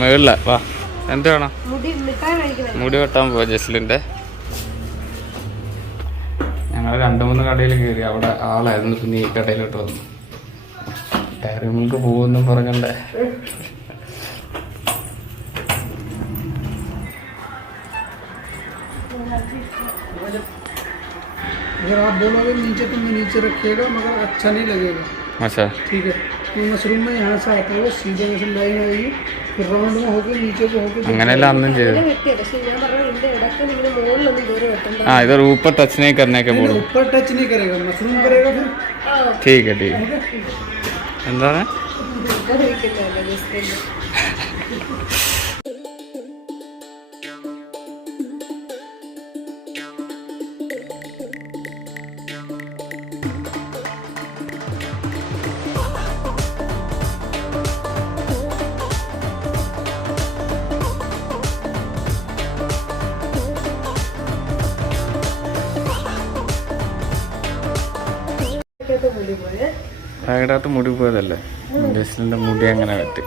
മേളില വാ. എന്ത് വേണം? മുടി വെട്ടാൻ പോവാ ജസ്ലിൻ്റെ. ഞങ്ങൾ 2-3 കടയിൽ കയറി, അവിടെ ആളായിരുന്നു. പിന്നെ ഈ കടയിലോട്ട് വന്നു. ഡയറി മിൽക്ക് പോകുമെന്നും പറഞ്ഞണ്ടേ. अगर आप बोलोगे नीचे तो मैं नीचे रखिएगा, मगर अच्छा नहीं लगेगा। अच्छा ठीक है। तो मशरूम में यहाँ से आता है सीधे जैसे लाइन आएगी, फिर राउंड में होकर नीचे को होकर അങ്ങനെയല്ല അന്നും ചെയ്തു. हाँ इधर ऊपर टच नहीं करने के बोलो. ऊपर टच नहीं करेगा, मशरूम करेगा फिर. ठीक है ठीक है. എന്താണ്? മുടി പോയതല്ലേ, ജസ്ലിൻ്റെ മുടി അങ്ങനെ വെട്ടി.